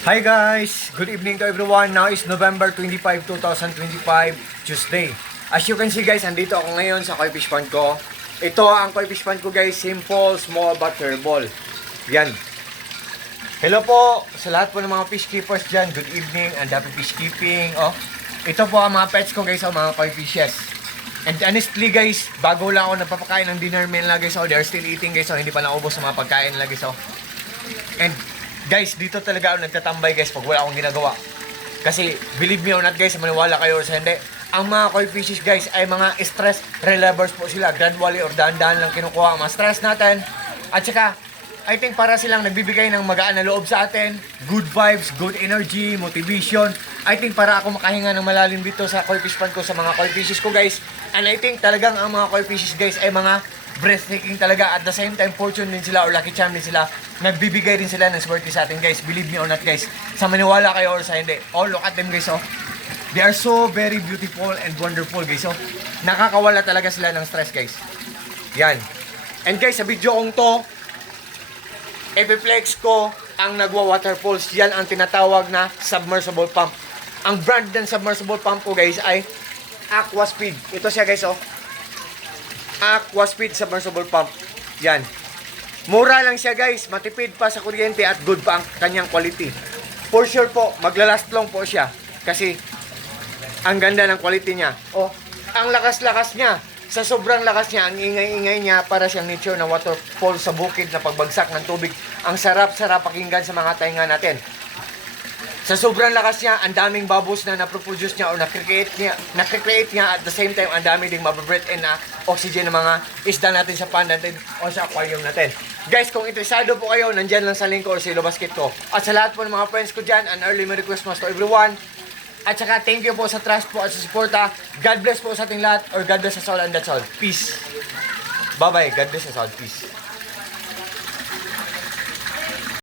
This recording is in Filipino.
Hi guys! Good evening to everyone. Now is November 25, 2025, Tuesday. As you can see guys, andito ako ngayon sa koi fish pond ko. Ito ang koi fish pond ko guys, simple, small but terrible. Yan. Hello po sa lahat po ng mga fish keepers dyan. Good evening and happy fish keeping. Oh. Ito po ang mga pets ko guys, mga koi fishes. And honestly guys, bago lang ako nagpapakain ng dinner meal na guys, they're still eating guys, hindi pa naubos sa mga pagkain nila guys. And guys, dito talaga ako nagtatambay guys pag wala akong ginagawa. Kasi believe me or not guys, maniwala kayo or sa hindi, ang mga koi fishes guys ay mga stress relievers po sila. Gradually or dahan-dahan lang kinukuha ang mga stress natin. At saka, I think para silang nagbibigay ng magaan na loob sa atin, good vibes, good energy, motivation. I think para ako makahinga ng malalim dito sa koi fish pond ko, sa mga koi fishes ko guys. And I think talagang ang mga koi fishes guys ay mga breathtaking talaga. At the same time, fortune din sila or lucky charm din sila. Nagbibigay din sila ng swerte sa atin guys. Believe me or not guys. Sa maniwala kayo or sa hindi. Oh, look at them guys oh. They are so very beautiful and wonderful guys oh. Nakakawala talaga sila ng stress guys. Yan. And guys, sa video kong to, epiplex ko ang nagwa-waterfalls. Yan ang tinatawag na submersible pump. Ang brand ng submersible pump ko guys ay Aquaspeed. Ito siya guys oh. Aquaspeed submersible pump. Yan. Mura lang siya guys, matipid pa sa kuryente at good pa ang kanyang quality. For sure po, maglalast long po siya. Kasi ang ganda ng quality niya. Oh, ang lakas-lakas niya. Sa sobrang lakas niya, ang ingay-ingay niya, para siyang nature na waterfall sa bukid na pagbagsak ng tubig. Ang sarap-sarap pakinggan sa mga tainga natin. Sa sobrang lakas niya, ang daming bubbles na naproproduce niya o nakikreate niya at the same time, ang dami ding mababreathe in na oxygen ng mga isda natin sa pond natin o sa aquarium natin. Guys, kung interesado po kayo, nandyan lang sa link ko or sa Ilo Basket ko. At sa lahat po ng mga friends ko dyan, an early Merry Christmas to everyone. At saka thank you po sa trust po at sa suporta. God bless po sa ating lahat, or God bless us all and that's all. Peace. Bye-bye. God bless us all. Peace.